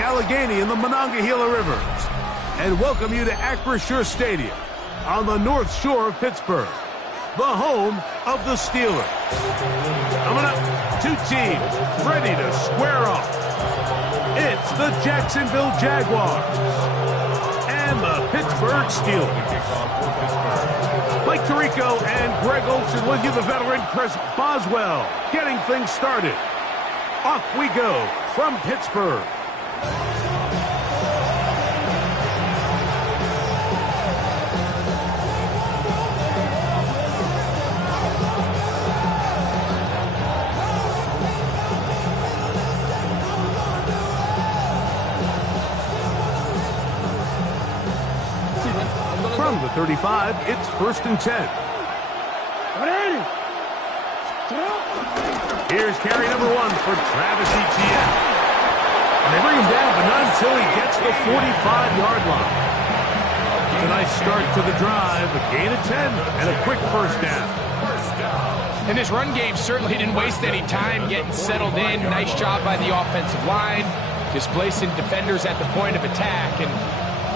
the Allegheny and the Monongahela Rivers, and welcome you to Acrisure Stadium on the North Shore of Pittsburgh, the home of the Steelers. Coming up, two teams ready to square off. It's the Jacksonville Jaguars and the Pittsburgh Steelers. Mike Tirico and Greg Olsen with you, the veteran Chris Boswell, getting things started. Off we go from Pittsburgh. From the 35, it's 1st and 10. Here's carry number 1 for Travis Etienne. And they bring him down, but not until he gets the 45-yard line. It's a nice start to the drive, a gain of 10, and a quick first down. And this run game certainly didn't waste any time getting settled in. Nice job by the offensive line, displacing defenders at the point of attack, and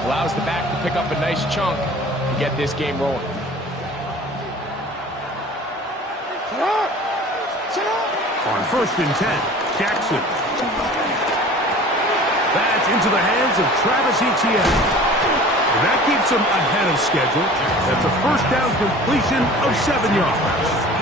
allows the back to pick up a nice chunk and get this game rolling. On 1st and 10, Jackson. That's into the hands of Travis Etienne. And that keeps him ahead of schedule. That's a first down completion of 7 yards.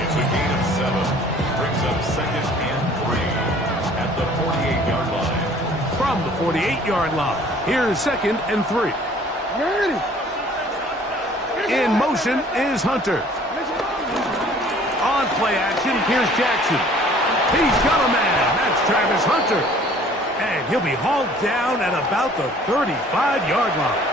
It's a gain of 7. Brings up 2nd and 3 at the 48-yard line. From the 48-yard line, here's 2nd and 3. In motion is Hunter. On play action, here's Jackson. He's got a man. That's Travis Hunter. And he'll be hauled down at about the 35-yard line.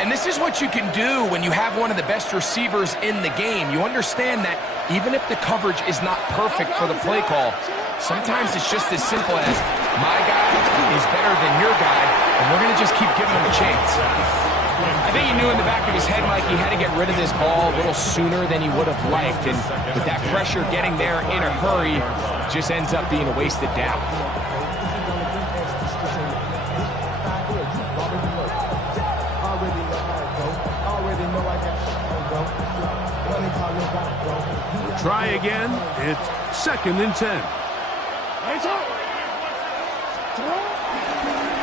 And this is what you can do when you have one of the best receivers in the game. You understand that even if the coverage is not perfect for the play call, sometimes it's just as simple as my guy is better than your guy, and we're going to just keep giving him a chance. I think he knew in the back of his head, Mike, he had to get rid of this ball a little sooner than he would have liked. And with that pressure getting there in a hurry, just ends up being a wasted down. Try again. It's 2nd and 10.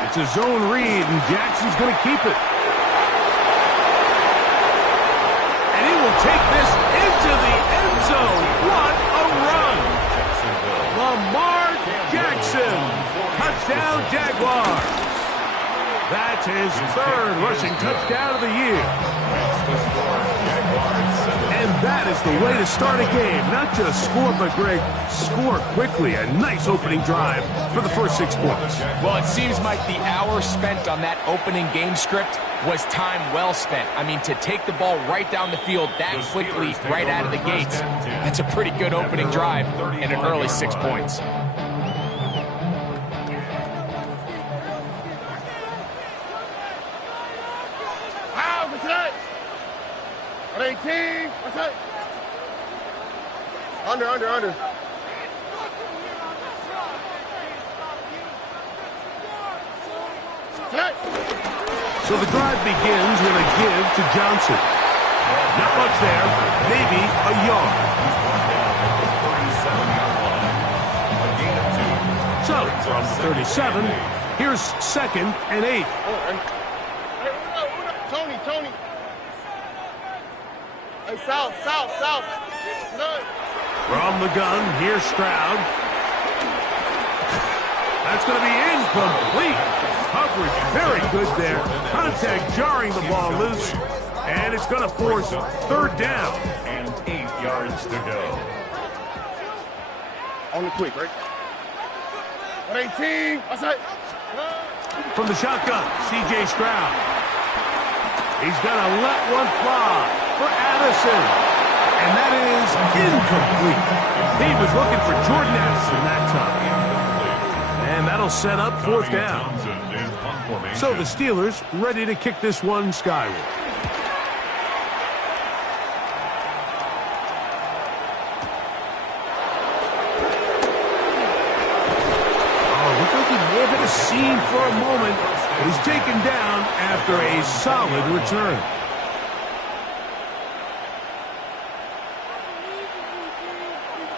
It's a zone read, and Jackson's going to keep it. And he will take this into the end zone. What a run! Lamar Jackson. Touchdown, Jaguars. That's his 3rd rushing touchdown of the year. And that is the way to start a game. Not just score, but, Greg, score quickly. A nice opening drive for the first 6 points. Well, it seems like the hour spent on that opening game script was time well spent. I mean, to take the ball right down the field that quickly, right out of the gates, that's a pretty good opening drive and an early 6 points. Under. So the drive begins with a give to Johnson. Not much there, maybe a yard. So from 37, here's 2nd and 8. Tony. Hey, south. No. From the gun, here's Stroud. That's going to be incomplete. Coverage very good there. Contact jarring the ball loose. And it's going to force 3rd down. And 8 yards to go. On the quick, right? 118. Outside. From the shotgun, C.J. Stroud. He's going to let one fly for Addison. And that is incomplete. He was looking for Jordan Addison that time. And that'll set up fourth down. So the Steelers ready to kick this one skyward. Seen for a moment, but he's taken down after a solid return.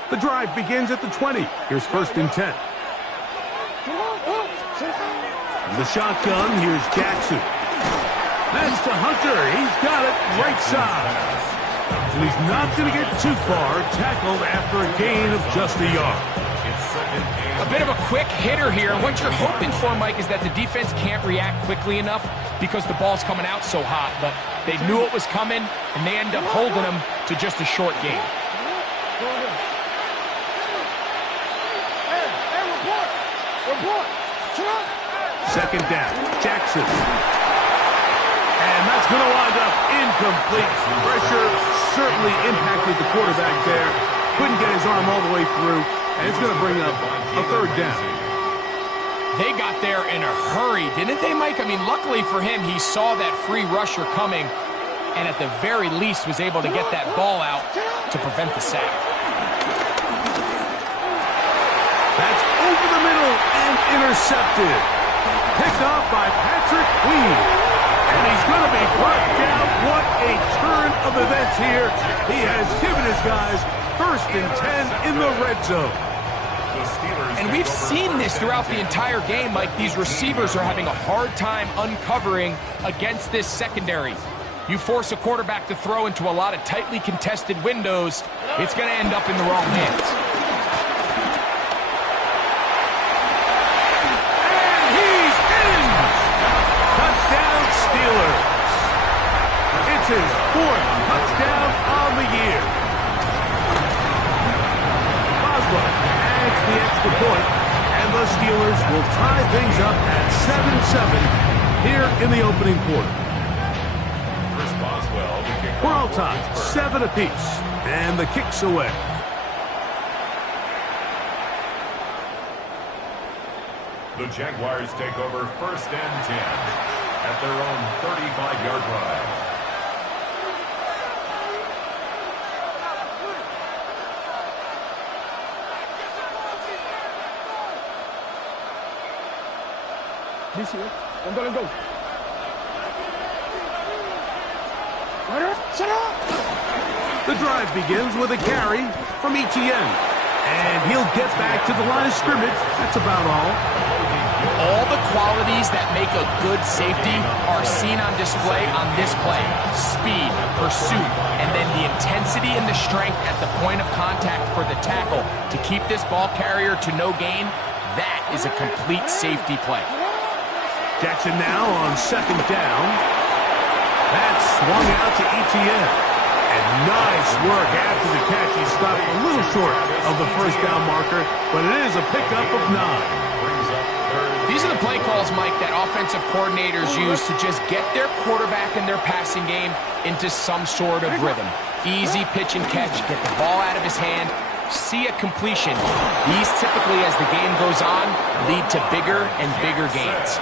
The drive begins at the 20. Here's 1st and 10. The shotgun, here's Jackson. That's to Hunter. He's got it right side. And he's not going to get too far, tackled after a gain of just a yard. A bit of a quick hitter here. What you're hoping for, Mike, is that the defense can't react quickly enough because the ball's coming out so hot. But they knew it was coming, and they end up holding them to just a short game. Second down, Jackson. And that's going to wind up incomplete. Pressure certainly impacted the quarterback there. Couldn't get his arm all the way through. And it's going to bring up a 3rd down. They got there in a hurry, didn't they, Mike? I mean, luckily for him, he saw that free rusher coming and at the very least was able to get that ball out to prevent the sack. That's over the middle and intercepted. Picked off by Patrick Queen. And he's going to be brought down. What a turn of events here. He has given his guys 1st and 10 in the red zone. And we've seen this throughout the entire game, Mike. These receivers are having a hard time uncovering against this secondary. You force a quarterback to throw into a lot of tightly contested windows, it's going to end up in the wrong hands. And he's in! Touchdown Steelers. It's his 4th touchdown on the year. Adds the extra point, and the Steelers will tie things up at 7-7 here in the opening quarter. We're all tied, 7 apiece, and the kick's away. The Jaguars take over 1st and 10 at their own 35-yard line. Let's go. The drive begins with a carry from Etienne. And he'll get back to the line of scrimmage. That's about all. All the qualities that make a good safety are seen on display on this play. Speed, pursuit, and then the intensity and the strength at the point of contact for the tackle to keep this ball carrier to no gain. That is a complete safety play. Jackson now on 2nd down. That's swung out to Etienne. And nice work after the catch. He stopped a little short of the 1st down marker, but it is a pickup of 9. These are the play calls, Mike, that offensive coordinators use to just get their quarterback and their passing game into some sort of rhythm. Easy pitch and catch, get the ball out of his hand, see a completion. These typically, as the game goes on, lead to bigger and bigger gains.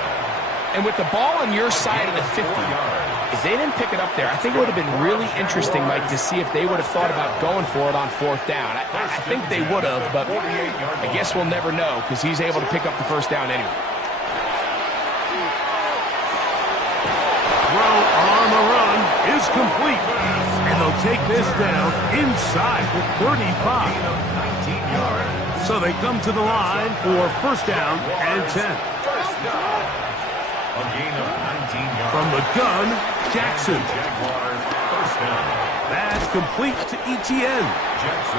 And with the ball on your side of the 50, if they didn't pick it up there, I think it would have been really interesting, Mike, to see if they would have thought about going for it on 4th down. I think they would have, but I guess we'll never know because he's able to pick up the 1st down anyway. Throw on the run is complete. And they'll take this down inside the 35. So they come to the line for 1st down and 10. A gain of 19 yards. From the gun, Jackson. That's complete to Etienne.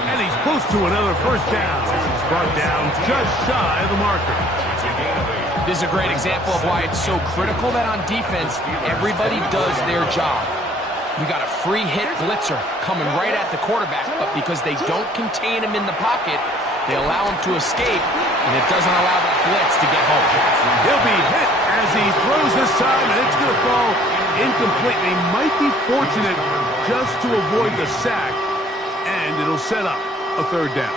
And he's close to another 1st down. He's brought down just shy of the marker. This is a great example of why it's so critical that on defense, everybody does their job. You got a free hit blitzer coming right at the quarterback, but because they don't contain him in the pocket, They allow him to escape, and it doesn't allow that blitz to get home. He'll be hit as he throws this time, and it's going to fall incomplete. They might be fortunate just to avoid the sack, and it'll set up a third down.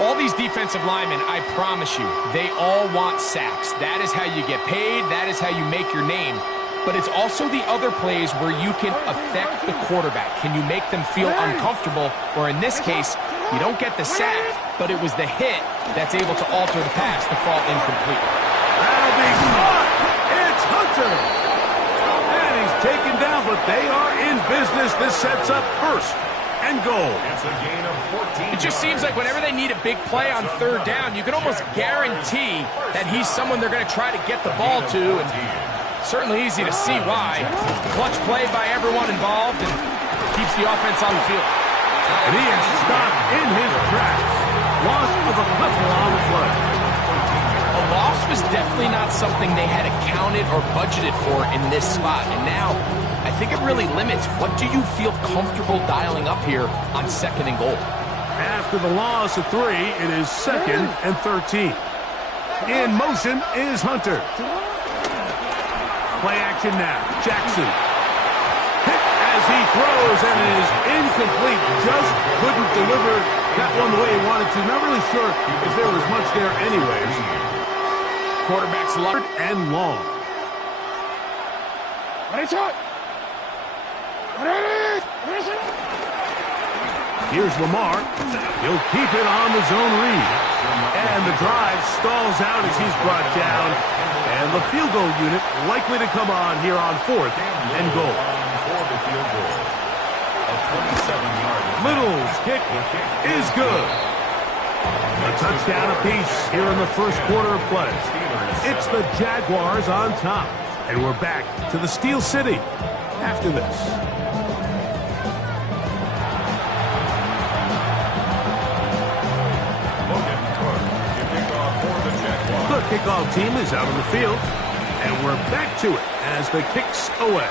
All these defensive linemen, I promise you, they all want sacks. That is how you get paid. That is how you make your name. But it's also the other plays where you can affect the quarterback. Can you make them feel uncomfortable? Or in this case, you don't get the sack, but it was the hit that's able to alter the pass to fall incomplete. That'll be caught. It's Hunter. And he's taken down, but they are in business. This sets up first and goal. It's a gain of 14. It just seems like whenever they need a big play on third down, you can almost guarantee that he's someone they're going to try to get the ball to. And certainly easy to see why. Clutch play by everyone involved and keeps the offense on the field. And he is stopped in his tracks. Loss of a couple on the play. A loss was definitely not something they had accounted or budgeted for in this spot. And now, I think it really limits what do you feel comfortable dialing up here on 2nd and goal. After the loss of 3, it is 2nd and 13. In motion is Hunter. Play action now. Jackson. Hit as he throws, and it is incomplete. Just couldn't deliver that one the way he wanted to. Not really sure if there was much there anyways. Quarterback's Third and long. Here's Lamar. He'll keep it on the zone read. And the drive stalls out as he's brought down. And the field goal unit likely to come on here on 4th and goal. Little's kick is good. A touchdown apiece here in the first quarter of play. It's the Jaguars on top. And we're back to the Steel City after this. The kickoff team is out on the field, and we're back to it as the kick's away.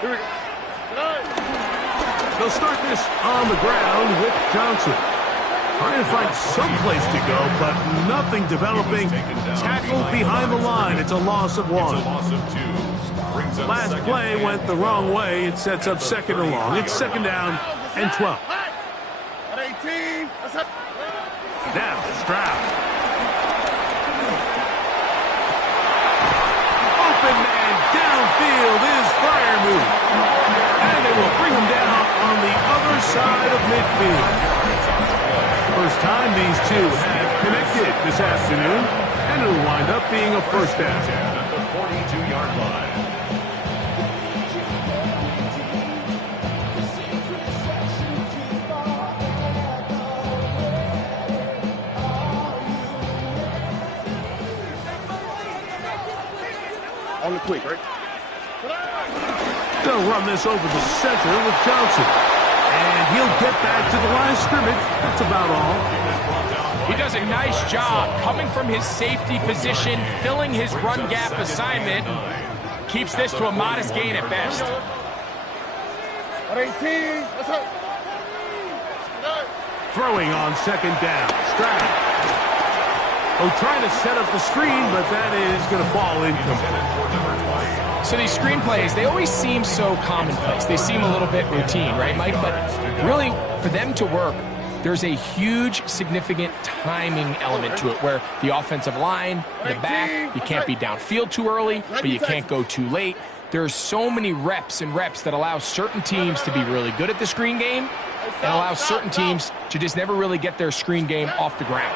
Here we go. They'll start this on the ground with Johnson. Trying to find some place to go, but nothing developing. Tackled behind the line. It's a loss of 1. Last play went the wrong way. It sets up 2nd and long. It's 2nd down and 12. Now, Stroud. Open man downfield is Freiermuth. And they will bring him down on the other side of midfield. First time these two have connected this afternoon, and it'll wind up being a first down. At the 42-yard line. On the quick, right? They'll run this over the center with Johnson. And he'll get back to the line of scrimmage. That's about all. He does a nice job coming from his safety position, filling his run gap assignment. Keeps this to a modest gain at best. 18. Throwing on 2nd down. Stroud. Oh, trying to set up the screen, but that is going to fall incomplete. So these screenplays, they always seem so commonplace. They seem a little bit routine, right, Mike? But really, for them to work, there's a huge, significant timing element to it where the offensive line, the back, you can't be downfield too early, but you can't go too late. There's so many reps and reps that allow certain teams to be really good at the screen game and allow certain teams to just never really get their screen game off the ground.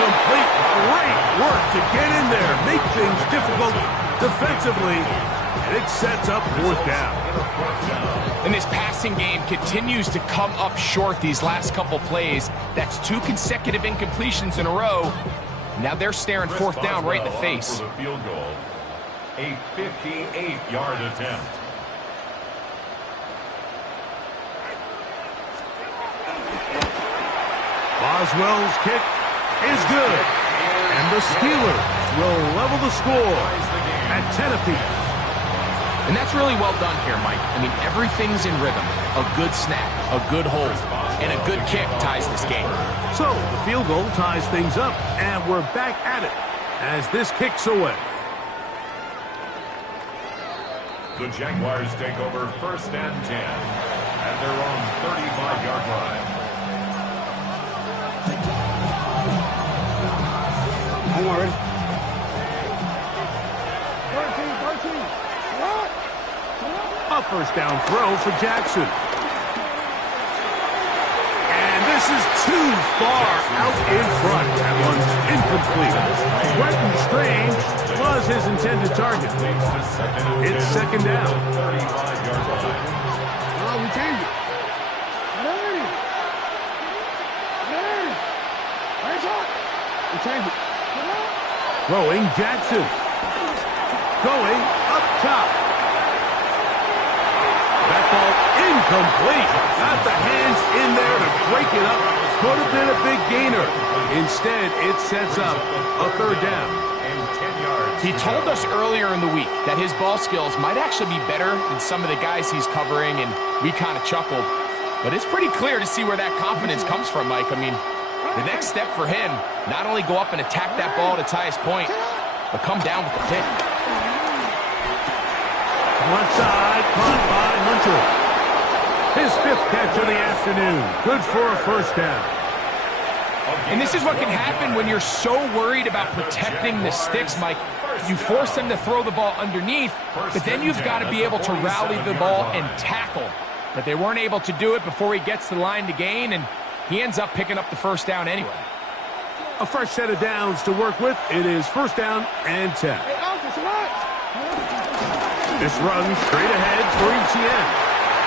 Complete. Great work to get in there, make things difficult defensively, and it sets up 4th down. And this passing game continues to come up short these last couple plays. That's 2 consecutive incompletions in a row. Now they're staring 4th down right in the face. For the field goal, a 58-yard attempt. Boswell's kick is good. And the Steelers will level the score at 10 apiece. And that's really well done here, Mike. I mean, everything's in rhythm. A good snap, a good hold, and a good kick ties this game. So the field goal ties things up, and we're back at it as this kicks away. The Jaguars take over 1st and 10 at their own 35-yard line. I'm already. 13. A first down throw for Jackson. And this is too far out in front. That one's incomplete. Brenton Strange was his intended target. It's 2nd down. 35-yard line. Oh, we changed it. We changed it. Throwing Jackson. Going up top. That ball incomplete. Got the hands in there to break it up. Could have been a big gainer. Instead, it sets up a 3rd down. And 10 yards. He told us earlier in the week that his ball skills might actually be better than some of the guys he's covering, and we kind of chuckled. But it's pretty clear to see where that confidence comes from, Mike. I mean, the next step for him, not only go up and attack that ball at its highest point, but come down with the pick. One side, caught by Hunter. His 5th catch of the afternoon. Good for a 1st down. And this is what can happen when you're so worried about protecting the sticks, Mike. You force them to throw the ball underneath, but then you've got to be able to rally the ball and tackle. But they weren't able to do it before he gets to the line to gain, and he ends up picking up the 1st down anyway. A fresh set of downs to work with. It is 1st down and 10. This run straight ahead for Etienne.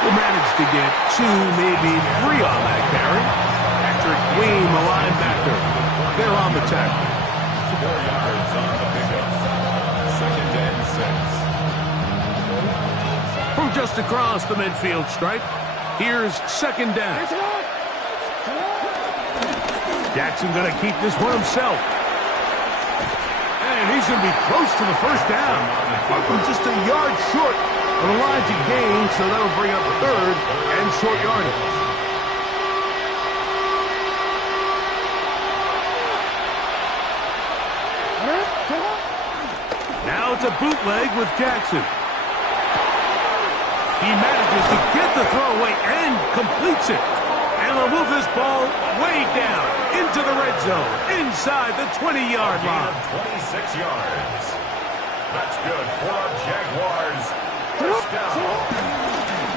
Will manage to get 2, maybe 3 on that carry. Patrick Queen, the linebacker. They're on the tackle. 4 yards on the pickup. 2nd and 6. From just across the midfield stripe, here's 2nd down. Jackson going to keep this one himself. And he's going to be close to the 1st down. Just a yard short of the line to gain, so that'll bring up 3rd and short yardage. Now it's a bootleg with Jackson. He manages to get the throw away and completes it. And will move this ball way down into the red zone, inside the 20-yard line. 26 yards. That's good for our Jaguars. 1st down.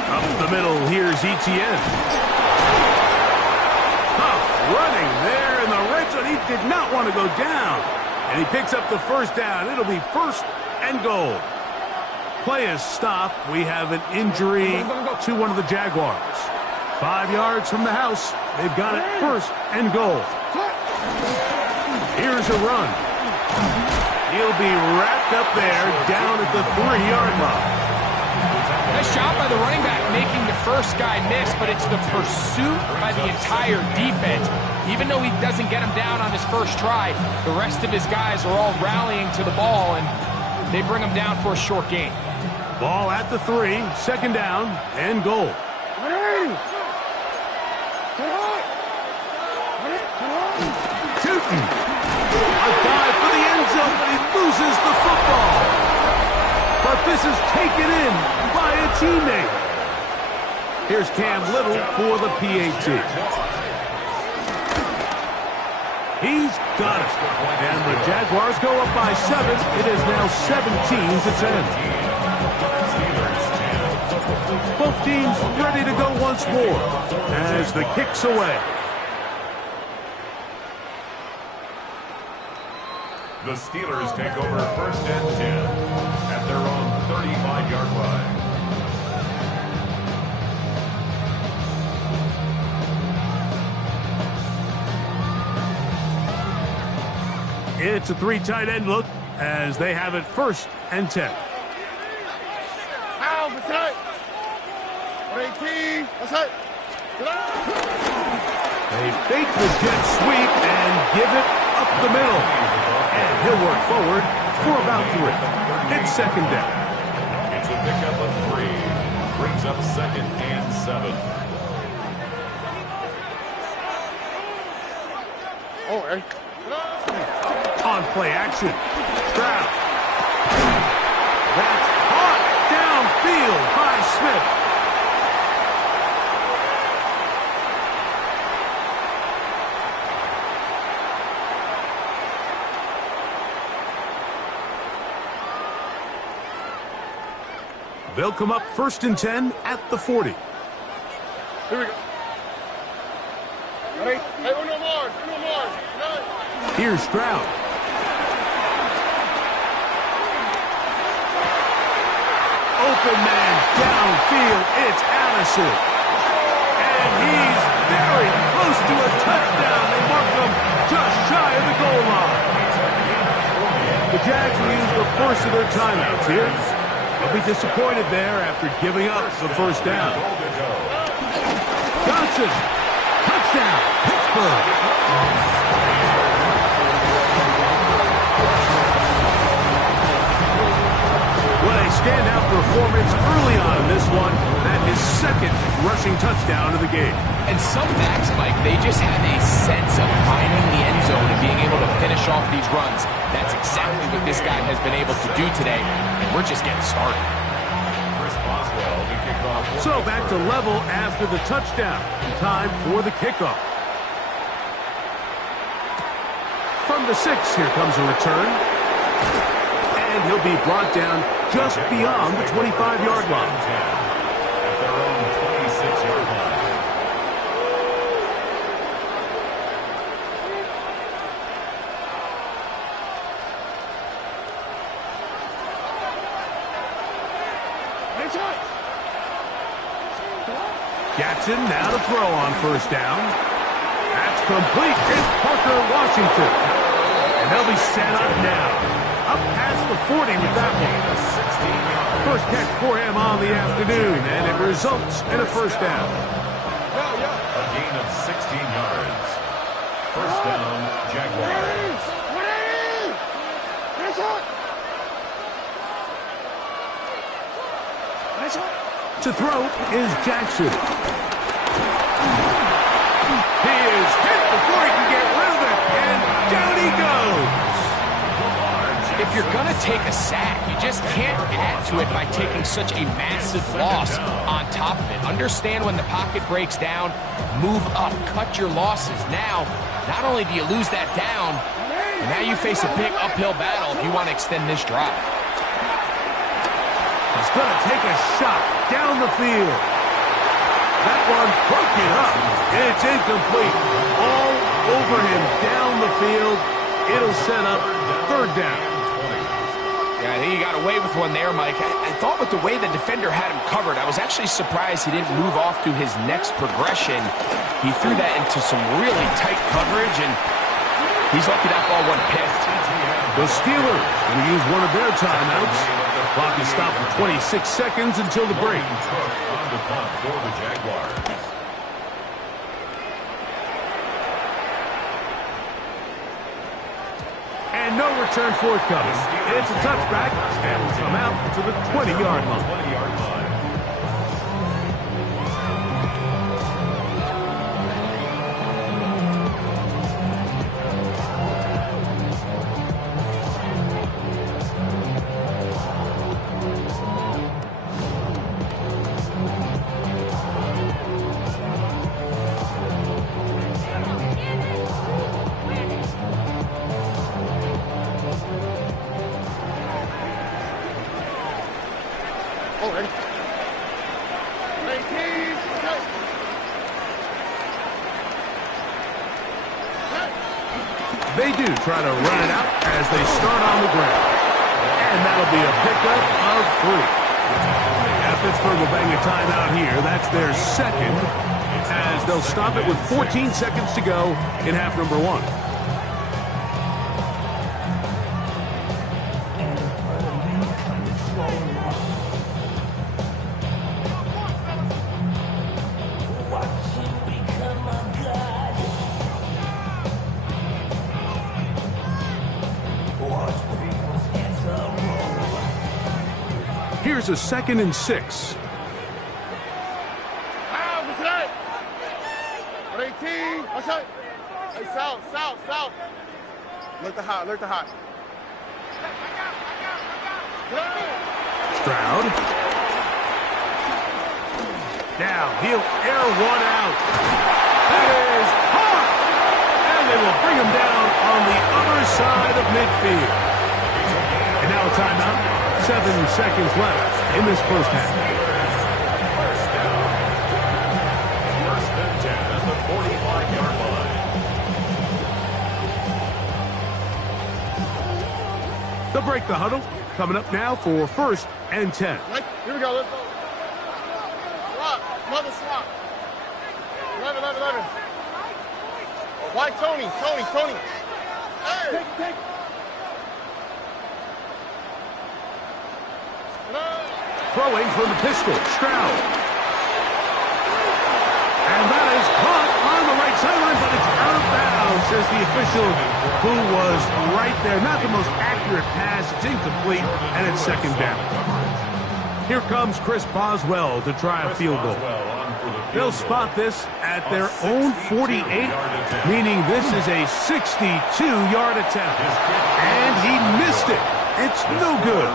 Up the middle, here's Etienne. Tough running there in the red zone. He did not want to go down. And he picks up the 1st down. It'll be 1st and goal. Play is stopped. We have an injury to one of the Jaguars. 5 yards from the house. They've got it 1st and goal. Here's a run. He'll be wrapped up there down at the 3-yard line. Nice job by the running back making the first guy miss, but it's the pursuit by the entire defense. Even though he doesn't get him down on his first try, the rest of his guys are all rallying to the ball, and they bring him down for a short gain. Ball at the 3, 2nd down and goal. Tootin. A dive for the end zone, but he loses the football. But this is taken in by a teammate. Here's Cam Little for the PAT. He's got it. And the Jaguars go up by 7. It is now 17-10. Both teams ready to go once more as the kick's away. The Steelers take over 1st and 10 at their own 35-yard line. It's a 3 tight end look as they have it 1st and 10. Out, that's it. 18, that's it. Get up. They fake the jet sweep and give it up the middle. And he'll work forward for about 3. It's second down. It's a pickup of 3. Brings up second and 7. Oh, hey. On play action. Stroud. That's caught downfield by Smith. They'll come up 1st and 10 at the 40. Here we go. Ready? Hey, uno more. Here's Stroud. Open man downfield. It's Addison. And he's very close to a touchdown. They mark him just shy of the goal line. The Jags will use the first of their timeouts here. They'll be disappointed there after giving up the first down. Johnson. Touchdown. Pittsburgh. What a standout performance early on in this one. That is second rushing touchdown of the game. And some backs, Mike, they just have a sense of finding the end zone and being able to finish off these runs. That's exactly what this guy has been able to do today, and we're just getting started. So back to level after the touchdown. Time for the kickoff. From the 6, here comes a return. And he'll be brought down just beyond the 25-yard line. At their own 26-yard line. Jackson now to throw on first down. That's complete. It's Parker Washington. And they'll be set up now. Up past the 40 with that one. First catch for him on the afternoon, and it results in a first down. A gain of 16 yards. First down, Jaguars. To throw is Jackson. He is hit before he can get rid of it, and down he goes. If you're going to take a sack, you just can't add to it by taking such a massive loss on top of it. Understand when the pocket breaks down, move up, cut your losses. Now, not only do you lose that down, now you face a big uphill battle if you want to extend this drive. He's going to take a shot down the field. That one broken up. It's incomplete. All over him down the field. It'll set up third down. Yeah, I think he got away with one there, Mike. I thought with the way the defender had him covered, I was actually surprised he didn't move off to his next progression. He threw that into some really tight coverage, and he's lucky that ball wasn't picked. The Steelers going to use one of their timeouts. Clock is stopped for 26 seconds until the break. On the punt for the Jaguars. And no return forthcoming. It's a touchback, and will come out to the 20-yard line. They do try to run it out as they start on the ground. And that'll be a pickup of 3. Now Pittsburgh will bang a timeout here. That's their second, as they'll stop it with 14 seconds to go in half number 1. Here's a 2nd and 6. What's that? 18. What's that? Hey, south. Look the hot. Stroud. Now he'll air one out. That is hot! And they will bring him down on the other side of midfield. And now a timeout. 7 seconds left in this first half. First and 10 at the 45-yard line. They'll break the huddle. Coming up now for 1st and 10. Here we go. Let's go. Swap. Mother swap. Let it. Why Tony? Hey. Take. Throwing from the pistol, Stroud. And that is caught on the right sideline, but it's out of bounds, says the official who was right there. Not the most accurate pass. It's incomplete, and it's 2nd down. Here comes Chris Boswell to try a field goal. They'll spot this at their own 48, meaning this is a 62-yard attempt. And he missed it. It's no good.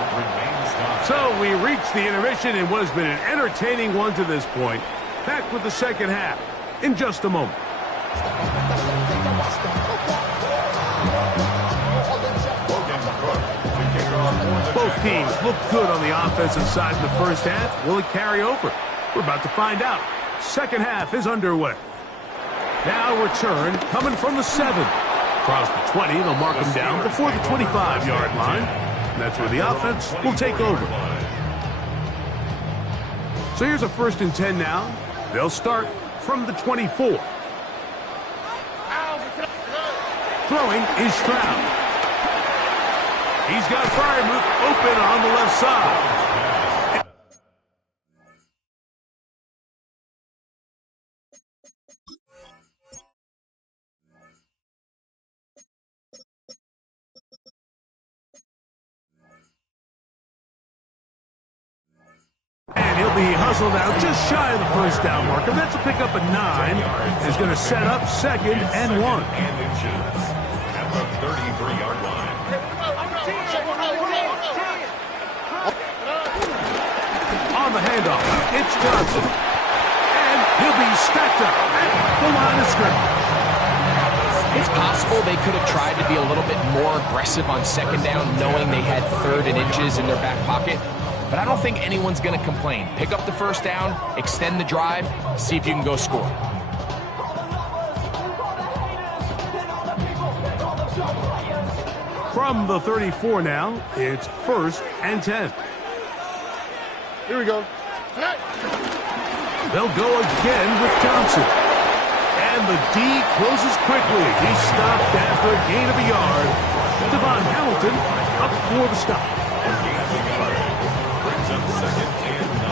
So we reach the intermission in what has been an entertaining one to this point. Back with the second half in just a moment. Both teams look good on the offensive side in the first half. Will it carry over? We're about to find out. Second half is underway. Now return coming from the 7. Across the 20, they'll mark him down before the 25-yard line. And that's where the offense will take over. So here's a 1st and 10 now. They'll start from the 24. Throwing is Stroud. He's got Freiermuth open on the left side. And he'll be hustled out just shy of the first down marker. That's a pickup at 9. Is going to set up 2nd and 1. At the 33-yard line. On the handoff, it's Johnson. And he'll be stacked up at the line of scrimmage. It's possible they could have tried to be a little bit more aggressive on 2nd down, knowing they had 3rd and inches in their back pocket. But I don't think anyone's going to complain. Pick up the first down, extend the drive, see if you can go score. From the 34 now, it's 1st and 10. Here we go. They'll go again with Johnson. And the D closes quickly. He's stopped after a gain of a yard. Devon Hamilton up for the stop. Brings up 2nd and 9.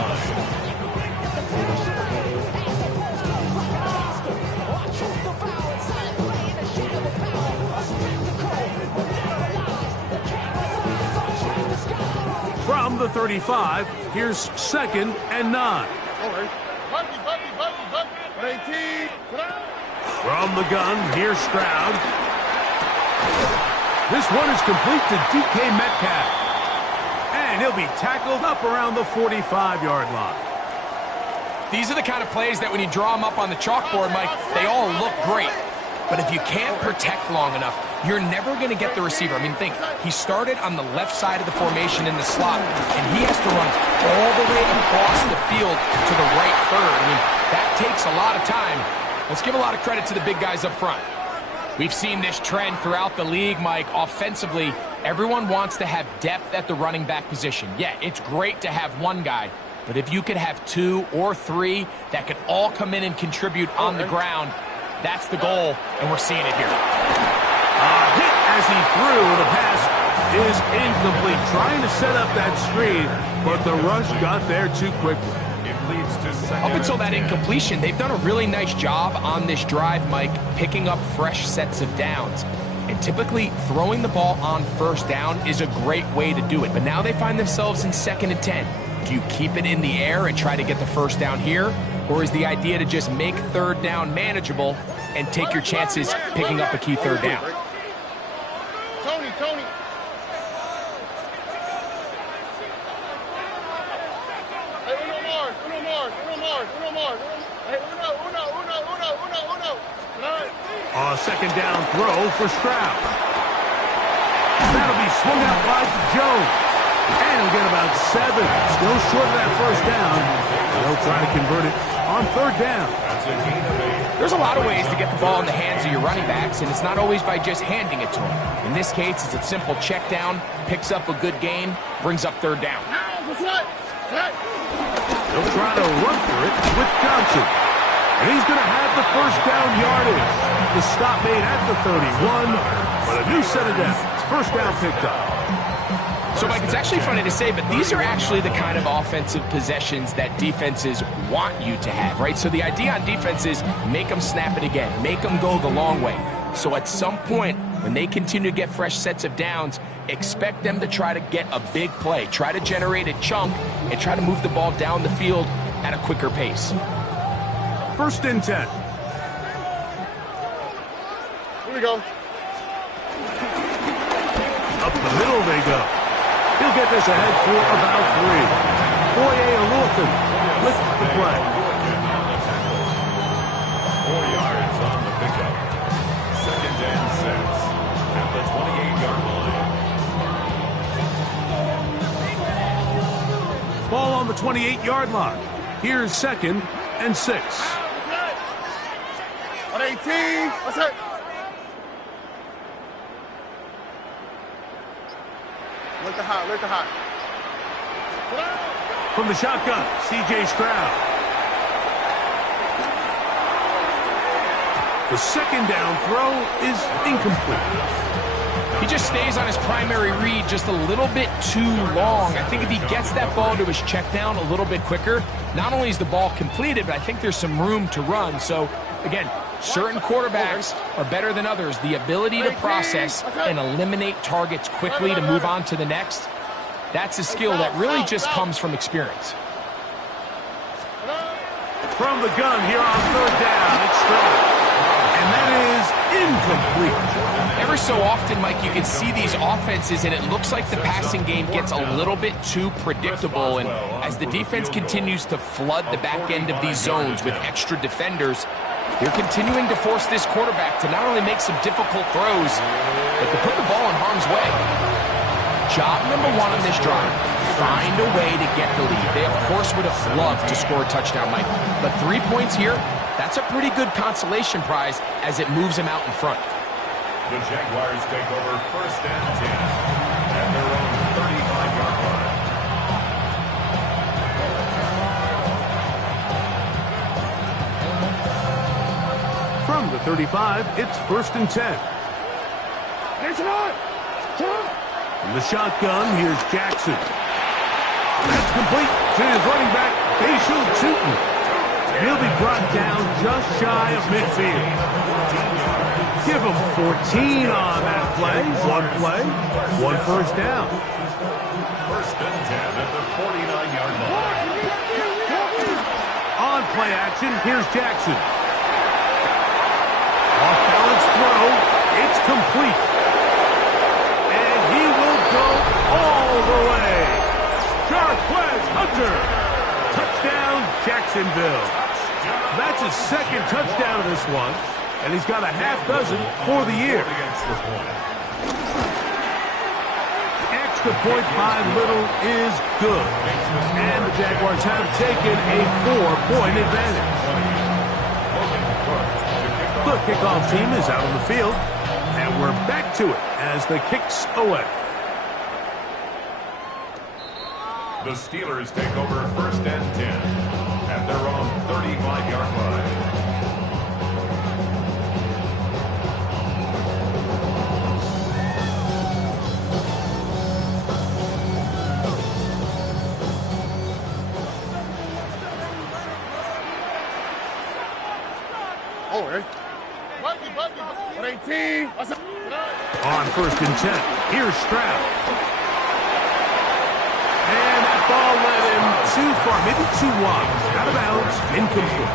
From the 35, here's 2nd and 9. From the gun, here's Stroud. This one is complete to DK Metcalf. And he'll be tackled up around the 45-yard line. These are the kind of plays that when you draw them up on the chalkboard, Mike, they all look great. But if you can't protect long enough, you're never going to get the receiver. I mean, think, he started on the left side of the formation in the slot, and he has to run all the way across the field to the right third. I mean, that takes a lot of time. Let's give a lot of credit to the big guys up front. We've seen this trend throughout the league, Mike. Offensively, everyone wants to have depth at the running back position. Yeah, it's great to have one guy, but if you could have 2 or 3 that could all come in and contribute on the ground, that's the goal, and we're seeing it here. Hit as he threw. The pass is incomplete. Trying to set up that screen, but the rush got there too quickly. Up until that incompletion, they've done a really nice job on this drive, Mike, picking up fresh sets of downs. And typically, throwing the ball on 1st down is a great way to do it. But now they find themselves in 2nd and 10. Do you keep it in the air and try to get the first down here? Or is the idea to just make third down manageable and take your chances picking up a key third down? Tony. Hey, Uno Mars. Hey, Uno. Second down throw for Stroud. That'll be swung out wide to Jones. And he'll get about 7. Still short of that first down. They'll try to convert it on third down. There's a lot of ways to get the ball in the hands of your running backs, and it's not always by just handing it to them. In this case, it's a simple check down, picks up a good gain, brings up third down. They'll try to run for it with Johnson. And he's going to have the first down yardage. The stop made at the 31, but a new set of downs. First down picked up. So, Mike, it's actually funny to say, but these are actually the kind of offensive possessions that defenses want you to have, right? So the idea on defense is make them snap it again, make them go the long way. So at some point, when they continue to get fresh sets of downs, expect them to try to get a big play, try to generate a chunk, and try to move the ball down the field at a quicker pace. First and 10. Here we go. Up the middle they go. He'll get this ahead for about 3. Foye Olufin with the play. 4 yards on the pickup. Second and 6 at the 28-yard line. Ball on the 28-yard line. Here's second and 6. On 18. What's that? Look at hot. From the shotgun, C.J. Stroud. The second down throw is incomplete. He just stays on his primary read just a little bit too long. I think if he gets that ball to his check down a little bit quicker, not only is the ball completed, but I think there's some room to run. So, again, certain quarterbacks are better than others. The ability to process and eliminate targets quickly to move on to the next, that's a skill that really just comes from experience. From the gun here on third down, it's Stroud. And that is incomplete. Every so often, Mike, you can see these offenses, and it looks like the passing game gets a little bit too predictable. And as the defense continues to flood the back end of these zones with extra defenders, they're continuing to force this quarterback to not only make some difficult throws, but to put the ball in harm's way. Job number 1 on this drive, find a way to get the lead. They, of course, would have loved to score a touchdown, Mike. But 3 points here, that's a pretty good consolation prize as it moves them out in front. The Jaguars take over first and 10 at their own 35-yard line. From the 35, it's first and 10. From the shotgun, here's Jackson. That's complete to his running back, Bashil Tootin. He'll be brought down just shy of midfield. Give him 14 on that play. One first down. First and 10 at the 49-yard line. On play action, here's Jackson. Off-balance throw. It's complete. And he will go all the way. Jarquez Hunter. Touchdown, Jacksonville. That's his second touchdown of this one. And he's got a half dozen for the year. Extra point by Little is good. And the Jaguars have taken a 4-point advantage. The kickoff team is out on the field. And we're back to it as the kick's away. The Steelers take over first and 10 at their own 35-yard line. On 18. On first and 10, here's Stroud. And that ball led him too far, maybe too wide. Out of bounds, incomplete.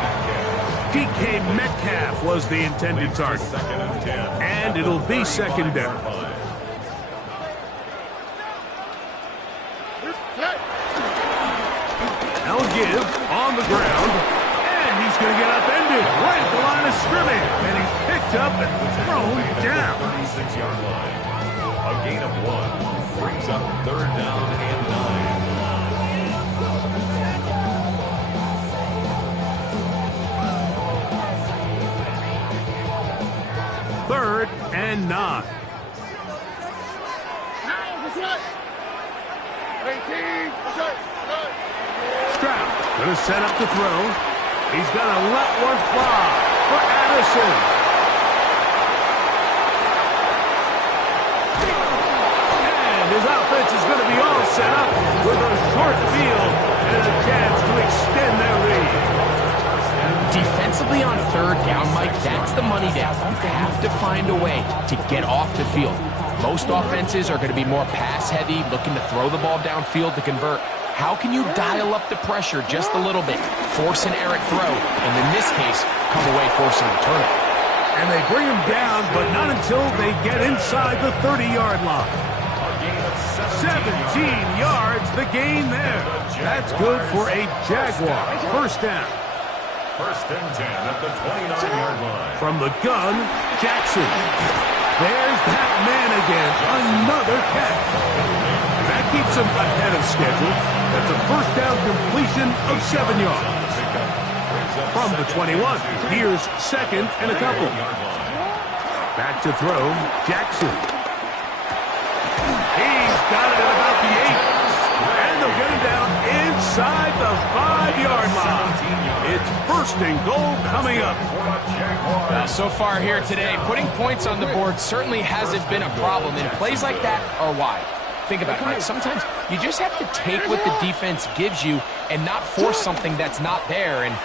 DK Metcalf was the intended target. And it'll be second down. Now give on the ground. And he's going to get upended right at the line of scrimmage. And he's picked up and thrown down. 36-yard line. A gain of 1 brings up third down and 9. Third and 9. Stroud going to set up to throw. He's going to let one fly for Addison. And his offense is going to be all set up with a short field and a chance to extend their lead. Defensively on third down, Mike, that's the money down. You have to find a way to get off the field. Most offenses are going to be more pass-heavy, looking to throw the ball downfield to convert. How can you dial up the pressure just a little bit, force an errant throw, and in this case, come away forcing a turnover? And they bring him down, but not until they get inside the 30-yard line. 17 yards, the gain there. That's good for a Jaguar. First down. First and 10 at the 29-yard line. From the gun, Jackson. There's that man again. Another catch. That keeps him ahead of schedule. That's a first down completion of 7 yards. From the 21, here's second and a couple. Back to throw, Jackson. He's got it at about the 8. And they'll get him down inside the 5-yard line. It's first and goal coming up. So far here today, putting points on the board certainly hasn't been a problem, and plays like that are why. Think about it, Mike. Sometimes you just have to take what the defense gives you and not force something that's not there. And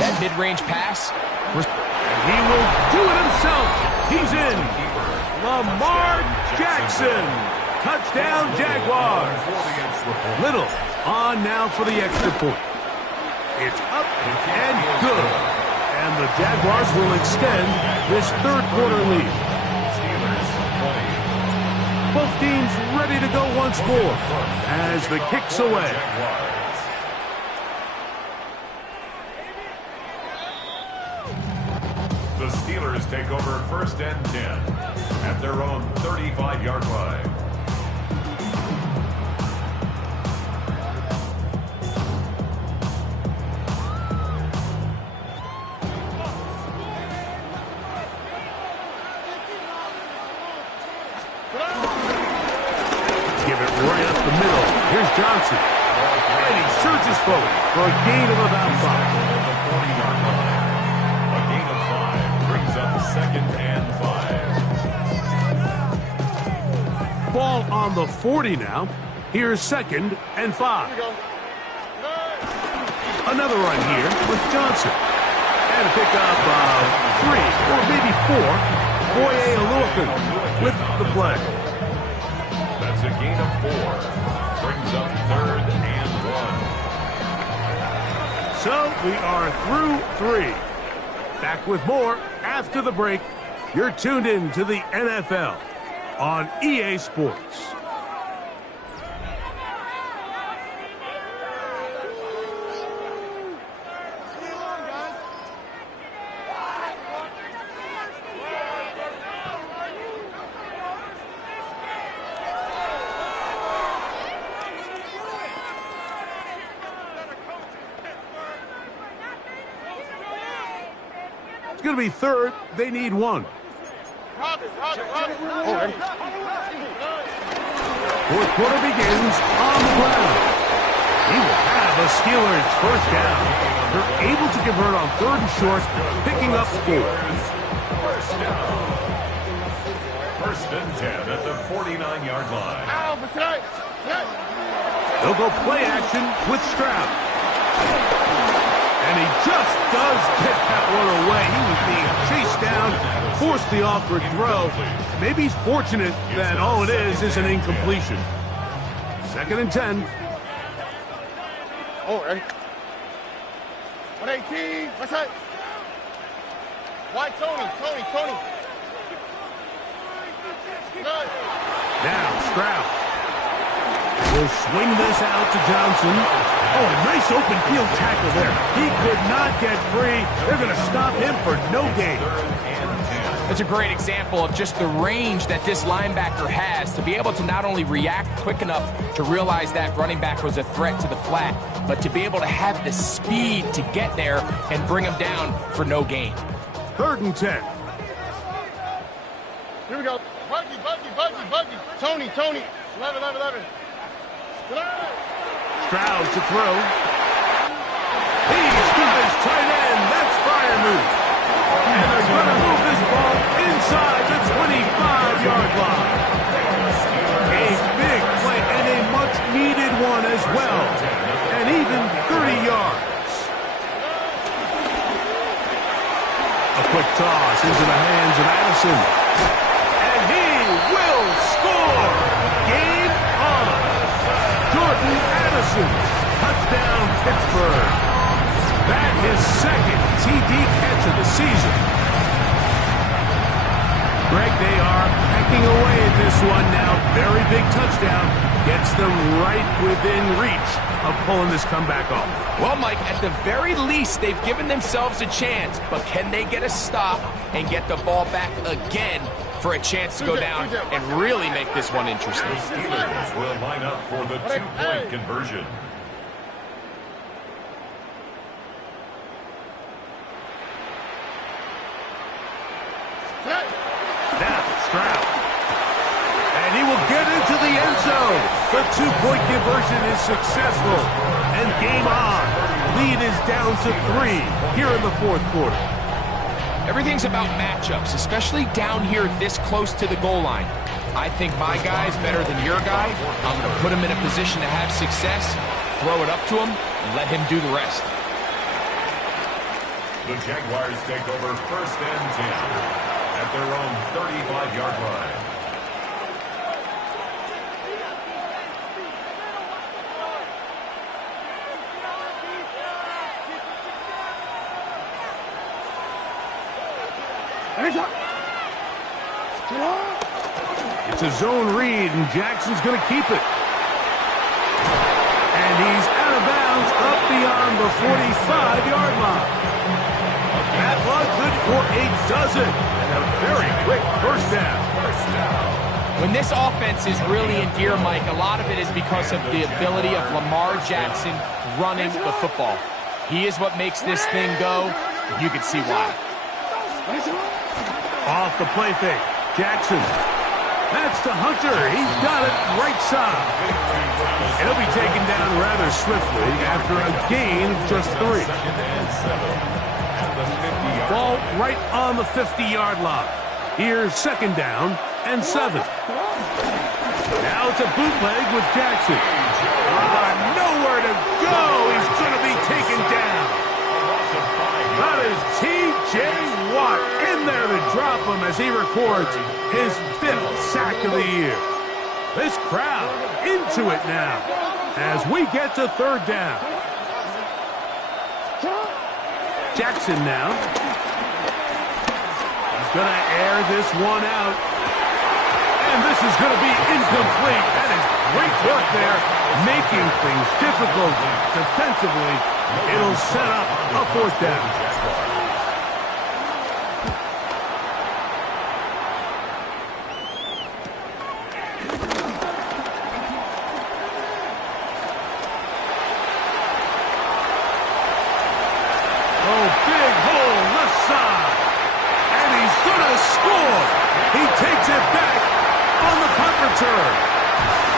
that mid-range pass, he will do it himself. He's in. Lamar Jackson. Touchdown, Jaguars. Little on now for the extra point. It's up and good. And the Jaguars will extend this third quarter lead. Both teams ready to go once more as the kick's away. The Steelers take over first and 10 at their own 35-yard line. Give it right up the middle. Here's Johnson. And he surges forward for a gain of about 5. A gain of 5 brings up second and 5. Ball on the 40 now. Here's second and 5. Another run here with Johnson. And a pickup of 3 or maybe 4. Boye Aluakun with the play. That's a gain of 4. Brings up third and 1. So we are through 3. Back with more after the break. You're tuned in to the NFL on EA Sports. It's going to be third. They need 1. Fourth quarter begins on the ground. He will have a Steelers first down. They're able to convert on third and short, picking up 4. First and 10 at the 49-yard line. They'll go play action with Stroud. And he just does get that one away. He was being chased down, forced the awkward throw. Maybe he's fortunate that all it is an incompletion. Second and 10. Oh, ready? 118. What's that? White Tony. Good. Now, Stroud will swing this out to Johnson. Oh, a nice open field tackle there. He could not get free. They're going to stop him for no gain. That's a great example of just the range that this linebacker has to be able to not only react quick enough to realize that running back was a threat to the flat, but to be able to have the speed to get there and bring him down for no gain. 3rd and 10. Here we go. Buggy. Tony. 11. Stroud to throw. He's got his tight end. That's Freiermuth. And they're going to move this ball inside the 25-yard line. A big play and a much-needed one as well. And even 30 yards. A quick toss into the hands of Addison. And he will score. Game on. Jordan Addison. Touchdown, Pittsburgh. That is 2nd TD catch of the season. Greg, they are hacking away at this one now. Very big touchdown. Gets them right within reach of pulling this comeback off. Well, Mike, at the very least, they've given themselves a chance. But can they get a stop and get the ball back again for a chance to go down and really make this one interesting? The Steelers will line up for the 2-point conversion. Now, Stroud. And he will get into the end zone. The 2-point conversion is successful. And game on. Lead is down to 3 here in the 4th quarter. Everything's about matchups, especially down here this close to the goal line. I think my guy's better than your guy. I'm going to put him in a position to have success, throw it up to him, and let him do the rest. The Jaguars take over 1st and 10 at their own 35-yard line. It's a zone read, and Jackson's going to keep it. And he's out of bounds up beyond the 45-yard line. That was good for a dozen, and a very quick first down. When this offense is really in gear, Mike, a lot of it is because of the ability of Lamar Jackson running the football. He is what makes this thing go, and you can see why. Off the play fake. Jackson. That's to Hunter. He's got it right side. And he'll be taken down rather swiftly after a gain of just 3. Ball right on the 50-yard line. Here's 2nd down and 7. Now it's a bootleg with Jackson. Nowhere to go. He's going to be taken down. That is T.J. Watt in there to drop him as he records his 5th sack of the year. This crowd into it now as we get to 3rd down. Jackson now. He's going to air this one out. And this is going to be incomplete. That is great work there, making things difficult defensively. It'll set up a 4th down. Return.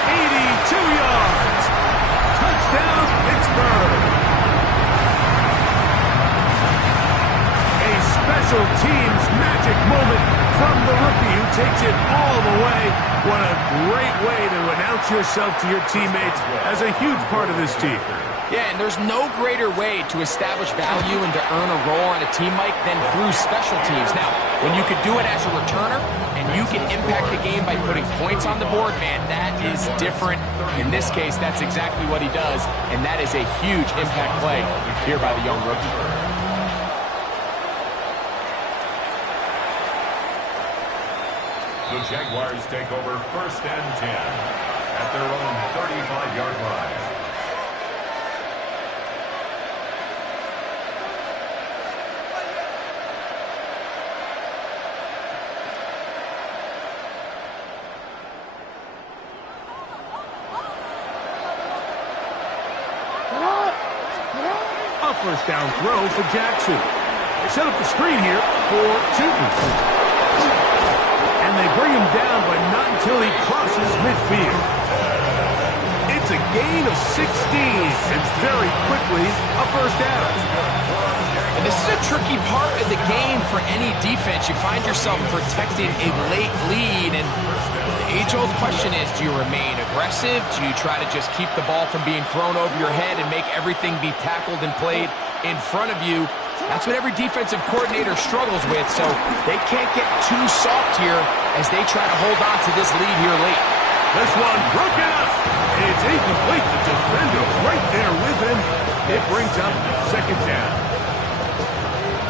82 yards. Touchdown, Pittsburgh. A special teams magic moment from the rookie who takes it all the way. What a great way to announce yourself to your teammates as a huge part of this team. Yeah, and there's no greater way to establish value and to earn a role on a team, Mike, than through special teams. Now, when you can do it as a returner and you can impact the game by putting points on the board, man, that is different. In this case, that's exactly what he does, and that is a huge impact play here by the young rookie. The Jaguars take over 1st and 10 at their own 35-yard line. A first down throw for Jackson. They set up the screen here for Tootin. And they bring him down, but not until he crosses midfield. It's a gain of 16, and very quickly a first down. And this is a tricky part of the game for any defense. You find yourself protecting a late lead, and the age-old question is, do you remain aggressive? Do you try to just keep the ball from being thrown over your head and make everything be tackled and played in front of you? That's what every defensive coordinator struggles with, so they can't get too soft here as they try to hold on to this lead here late. This one broken up. It's incomplete. The defender right there with him. It brings up second down.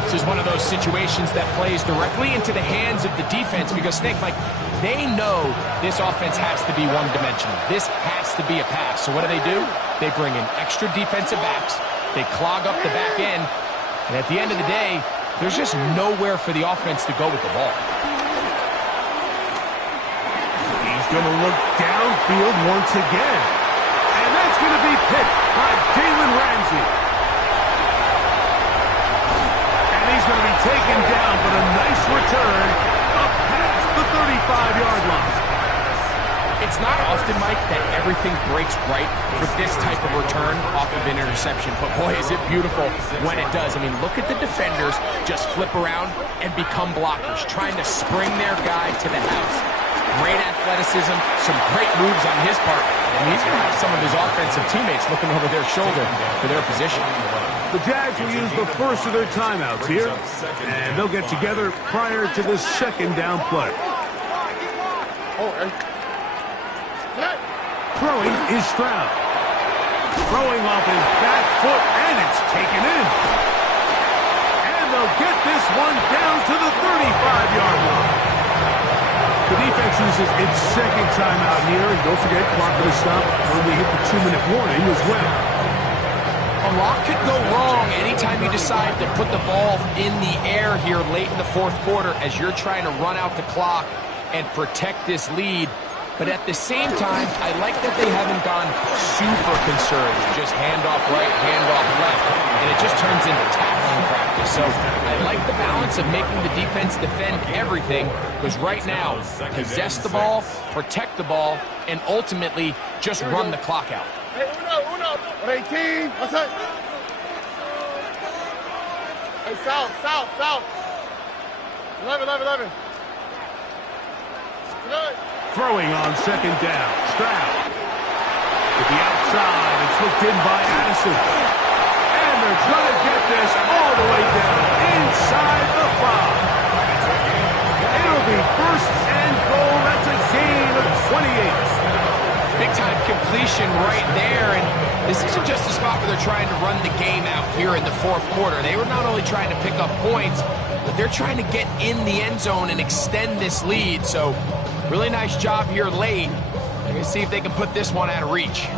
This is one of those situations that plays directly into the hands of the defense because, think, like, they know this offense has to be one-dimensional. This has to be a pass. So what do? They bring in extra defensive backs. They clog up the back end. And at the end of the day, there's just nowhere for the offense to go with the ball. He's going to look downfield once again. And that's going to be picked by Jalen Ramsey. And he's going to be taken down, but a nice return up past the 35-yard line. It's not often, Mike, that everything breaks right for this type of return off of an interception. But, boy, is it beautiful when it does. I mean, look at the defenders just flip around and become blockers, trying to spring their guy to the house. Great athleticism, some great moves on his part. And he's going to have some of his offensive teammates looking over their shoulder for their position. The Jags will use the first of their timeouts here, and they'll get together prior to the second down play. Throwing is Stroud. Throwing off his back foot, and it's taken in. And they'll get this one down to the 35-yard line. The defense uses its second timeout here, and don't forget, clock will stop when we hit the 2-minute warning as well. A lot could go wrong anytime you decide to put the ball in the air here late in the fourth quarter as you're trying to run out the clock and protect this lead. But at the same time, I like that they haven't gone super conservative. Just handoff right, handoff left, and it just turns into tackling practice. So I like the balance of making the defense defend everything, because right now, possess the ball, protect the ball, and ultimately just run the clock out. Hey, uno. 18. What's that? Hey, south. 11. Throwing on second down. Stroud. To the outside. It's looked in by Addison. And they're going to get this all the way down inside the 5. It'll be first and goal. That's a gain of 28. Big-time completion right there. And this isn't just a spot where they're trying to run the game out here in the fourth quarter. They were not only trying to pick up points, but they're trying to get in the end zone and extend this lead. So really nice job here late. They're going to see if they can put this one out of reach.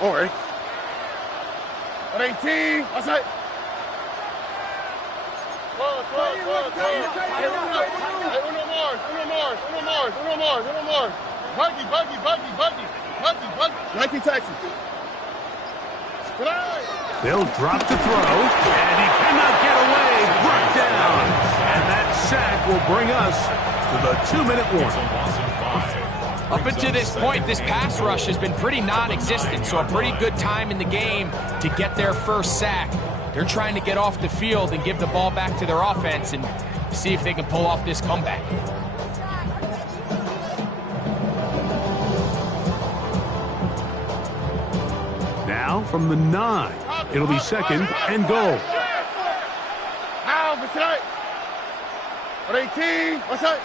All right. 18. What's that? Uno more. Buggy. 19 taxi. They'll drop the throw, and he cannot get away. Brought down. And that sack will bring us to the 2-minute warning. Up until this point, this pass rush has been pretty non-existent, so a pretty good time in the game to get their first sack. They're trying to get off the field and give the ball back to their offense and see if they can pull off this comeback. Now from the 9, it'll be 2nd and goal. Out, what's that? 18, what's that?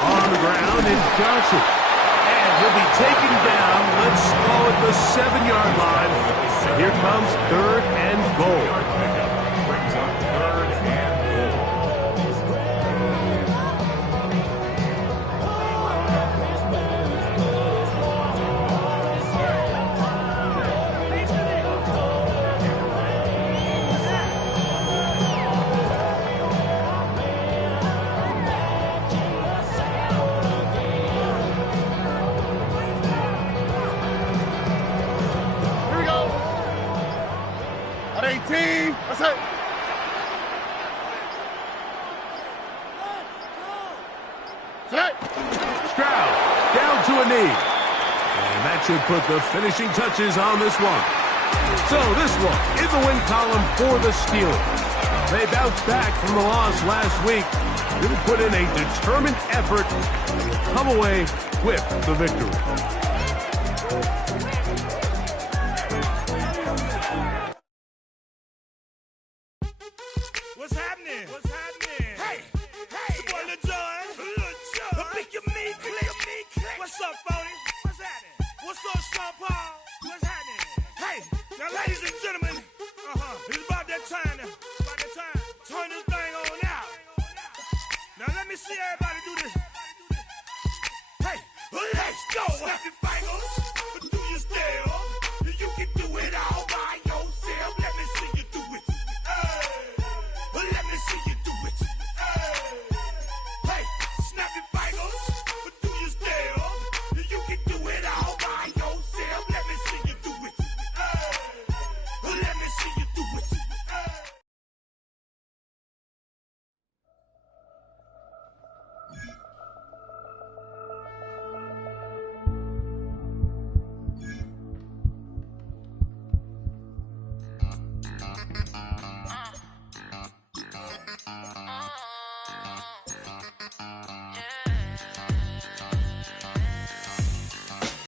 On the ground, it's Johnson. And he'll be taken down, let's call it the 7-yard line. And here comes 3rd and goal. Brings up 3rd and goal. Here we go. At 18, what's that? Set. Stroud down to a knee. And that should put the finishing touches on this one. So this one in the win column for the Steelers. They bounced back from the loss last week. Really put in a determined effort and come away with the victory. What's happening? What's happening? Hey, hey, it's your boy Lil Jon. Lil Jon. Pick your meat, click. What's up, Phony? What's happening? What's up, Sean Paul? What's happening? Hey, now, ladies and gentlemen, it's about that time now. About that time. Turn this thing on out. Now let me see everybody do this. Hey, let's go.